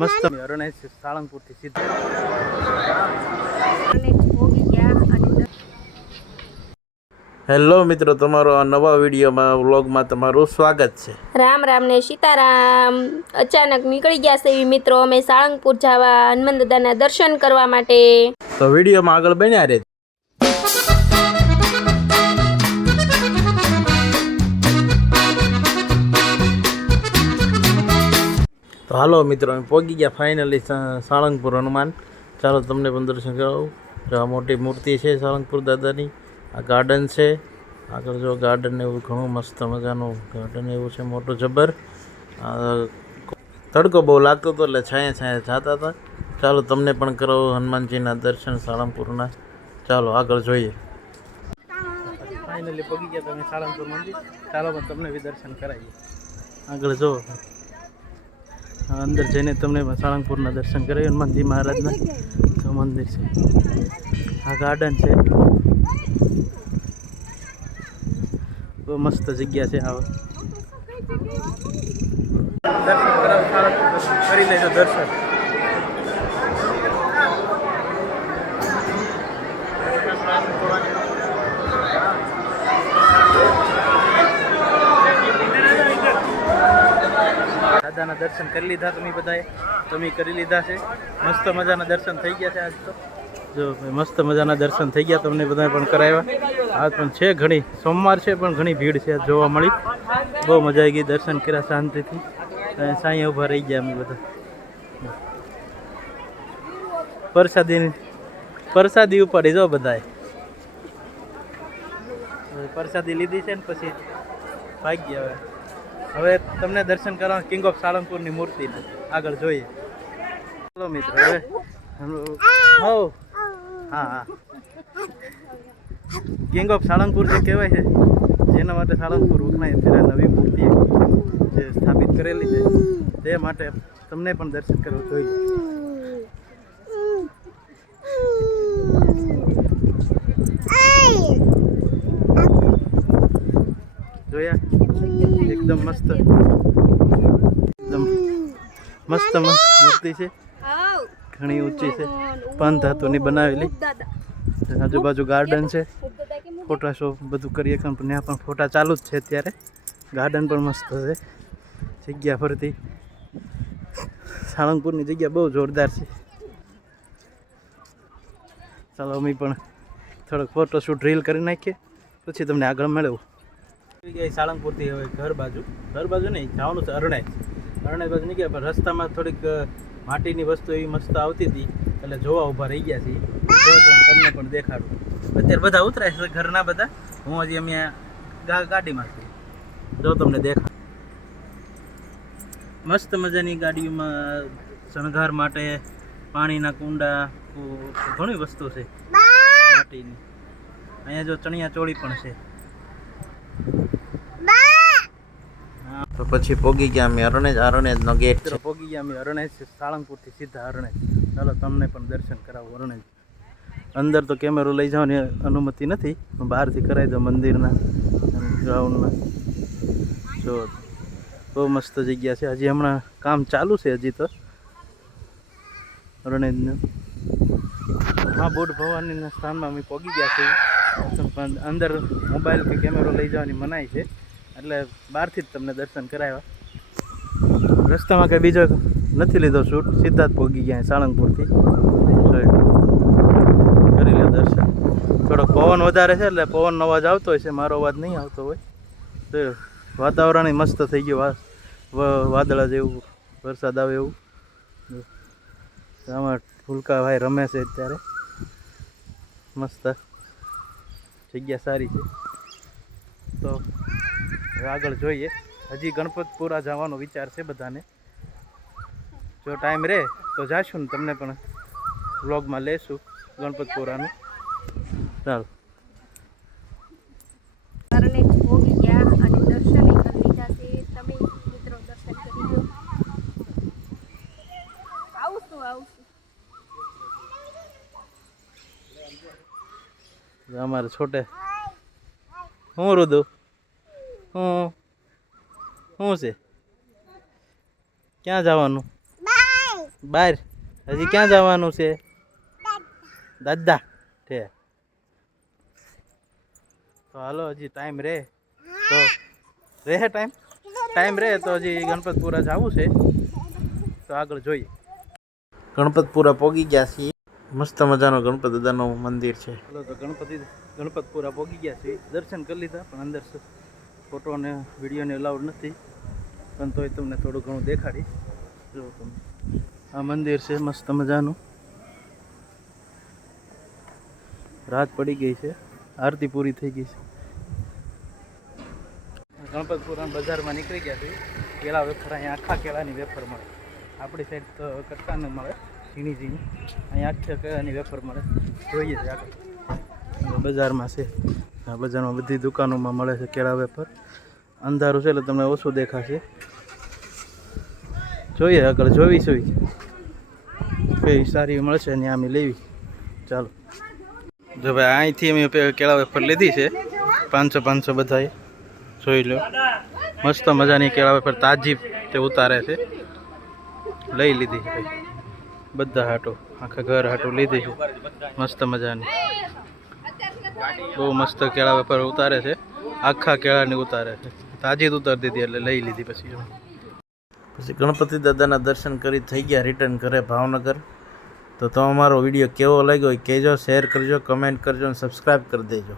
મસ્ત. અરણેશ સાળંગપુરથી સીધા. હેલો મિત્રો તમારો આ નવા વિડીયોમાં વ્લોગમાં તમારું સ્વાગત છે. રામ રામ ને સીતારામ. અચાનક નીકળી ગયા છે મિત્રો અમે સાળંગપુર જવા હનુમાન દાદાના દર્શન કરવા માટે. તો વિડીયોમાં આગળ બન્યા રહે તો હાલો મિત્રો અમે પહોંચી ગયા ફાઇનલી સાળંગપુર હનુમાન. ચાલો તમને પણ દર્શન કરાવું. જો આ મોટી મૂર્તિ છે સાળંગપુર દાદાની આ ગાર્ડન છે. આગળ જો ગાર્ડન એવું ઘણું મસ્ત મજાનું ગાર્ડન એવું છે મોટું જબર. તડકો બહુ લાગતો હતો એટલે છાયા છાયા જાતા હતા. ચાલો તમને પણ કરાવો હનુમાનજીના દર્શન સાળંગપુરના. ચાલો આગળ જોઈએ. ફાઇનલી પગી ગયા તમે સાળંગપુર મંદિર. ચાલો પણ તમને બી દર્શન કરાવીએ. આગળ જો. આ અંદર જઈને તમને સાળંગપુરના દર્શન કરાવી હનુમાનજી મહારાજના જો મંદિર છે. આ ગાર્ડન છે. બહુ મસ્ત જગ્યા છે આ દર્શન કરાવો, સાળંગપુર કરી લેજો દર્શન. દાદાના દર્શન કરી લીધા તમે બધાએ? તમે કરી લીધા છે? મસ્ત મજાના દર્શન થઈ ગયા છે આજ તો. જો મસ્ત મજાના દર્શન થઈ ગયા તમને બધાએ પણ કરાવ્યા. આજ પણ છે ઘણી. સોમવાર છે, પણ ઘણી ભીડ છે જોવા મળી. બહુ મજા આવી ગઈ દર્શન કર્યા શાંતિથી. અને સાંઈ ઊભા રહી ગયા અમે બધા. પ્રસાદી પ્રસાદી ઉપાડી જો બધાએ. પ્રસાદી લીધી છે ને પછી ભાગી હવે. હવે તમને દર્શન કરવા કિંગ ઓફ સાળંગપુરની મૂર્તિ આગળ જોઈએ. ચલો મિત્ર, હવે હો હા હા. કિંગ ઓફ સાળંગપુર જે કહેવાય છે, જેના માટે સાળંગપુર ઉખણાય ત્યારે નવી મૂર્તિ જે સ્થાપિત કરેલી છે, તે માટે તમને પણ દર્શન કરવું જોઈએ. મસ્ત. મસ્ત મસ્ત મૂર્તિ છે. ઘણી ઊંચી છે. પંચ ધાતુની બનાવેલી. આજુબાજુ ગાર્ડન છે. ફોટા શો બધું કરીએ પણ ત્યાં પણ ફોટા ચાલુ જ છે અત્યારે. ગાર્ડન પણ મસ્ત છે. જગ્યા ફરતી સાળંગપુરની જગ્યા બહુ જોરદાર છે. ચાલો અમે પણ થોડોક ફોટોશૂટ રીલ કરી નાખીએ. પછી તમને આગળ મળવું ગયા સાળંગપુરથી હવે ઘર બાજુ. ઘર બાજુ નહીં જવાનું છે અરણાઈ અરણાઈ બાજુ નીકળ્યા પણ રસ્તામાં થોડીક માટીની વસ્તુ એવી મસ્ત આવતી હતી. એટલે જોવા ઊભા રહી ગયા છીએ. તમને પણ દેખાડું. અત્યારે બધા ઉતરાય છે ઘરના બધા. હું હજી અમે ગાડીમાં છું. જો તમને દેખાડ. મસ્ત મજાની ગાડીઓમાં શણગાર માટે પાણીના કુંડા ઘણી વસ્તુ છે. માટીની. અહીંયા જો ચણિયા ચોળી પણ છે. તો પછી પોગી ગયા અમે અરણેજ અરણેજ નો ગેટ છે પોગી ગયા અમે અરણેજ સાળંગપુરથી સીધા અરણેજ. ચાલો તમને પણ દર્શન કરાવો અરણેજ. અંદર તો કેમેરો લઈ જવાની અનુમતિ નથી બહારથી કરાવી દો મંદિરના ગ્રાઉન્ડના જો, બહુ મસ્ત જગ્યા છે. હજી હમણાં કામ ચાલુ છે હજી તો. અરણેજનું. હા બુટ ભવાનીના સ્થાનમાં અમે પોગી ગયા છીએ. અંદર મોબાઈલ કે કેમેરો લઈ જવાની મનાઈ છે. એટલે બહારથી જ તમને દર્શન કરાવ્યા. રસ્તામાં કંઈ બીજો નથી લીધો શૂટ. સીધા જ પહોંચી ગયા સાળંગપુરથી. કરી લો દર્શન. થોડોક પવન વધારે છે એટલે પવનનો અવાજ આવતો હોય છે. મારો અવાજ નહીં આવતો હોય. તો વાતાવરણ મસ્ત થઈ ગયું. વાદળા જેવું, વરસાદ આવે એવું. આમાં ફૂલકા ભાઈ રમે છે અત્યારે. મસ્ત. જગ્યા સારી છે. તો હવે આગળ જોઈએ. હજી ગણપતપુરા જવાનો વિચાર છે બધાને. જો ટાઈમ રહે તો જાશું ને તમને પણ વ્લોગમાં લેશું ગણપતપુરાનું. ચાલો. અમારે છોટે. હું રુદુ? હું શું છે? ક્યાં જવાનું? બહાર હજી ક્યાં જવાનું છે? દાદા. છે તો હાલો, હજી ટાઈમ રહે તો રહે ટાઈમ ટાઈમ રહે તો હજી ગણપતપુરા જવું છે. તો આગળ જોઈએ. ગણપતપુરા પોગી ગયા છીએ. મસ્ત મજાનો ગણપત દાદાનું મંદિર છે. તો ગણપતિ, ગણપતપુરા પોગી ગયા છીએ. દર્શન કરી લીધા, પણ અંદર ફોટો અને વિડીયોને અલાઉડ નથી. પણ તોય તમને થોડું ઘણું દેખાડી જો તમે આ મંદિર છે, મસ્ત મજાનું. રાત પડી ગઈ છે. આરતી પૂરી થઈ ગઈ છે. ગણપતપુરા બજારમાં નીકળી ગયા છે. કેળા વેફર અહીંયા આખા કેળાની વેફર મળે. આપણી સાઈડ તો ન મળે ઝીણી ઝીણી અહીંયા આખા કેળાની વેફર મળે. જોઈએ છે આગળ. બજારમાં છે. બજારમાં બધી દુકાનોમાં મળે છે કેળા વેફર. અંધારું છે એટલે તમને ઓછું દેખાશે. જોઈએ આગળ, જોવી જોઈ કઈ સારી મળશે ને અમે લેવી. ચાલો. જો ભાઈ અહીંથી અમે કેળા વેફર લીધી છે. પાંચસો પાંચસો બધાએ. જોઈ લો. મસ્ત મજાની કેળા વેફર તાજી તે ઉતારે છે. લઈ લીધી છે બધા હાટો, આખા ઘર હાટો લીધી છે. મસ્ત મજાની. બહુ મસ્ત કેળા વેપાર ઉતારે છે. આખા કેળાની ઉતારે છે. તાજી જ ઉતારી દીધી એટલે લઈ લીધી પછી. પછી ગણપતિ દાદાના દર્શન કરી થઈ ગયા રિટર્ન ઘરે ભાવનગર. તો તમારો વીડિયો કેવો લાગ્યો કહેજો શેર કરજો કમેન્ટ કરજો અને સબસ્ક્રાઈબ કરી દેજો.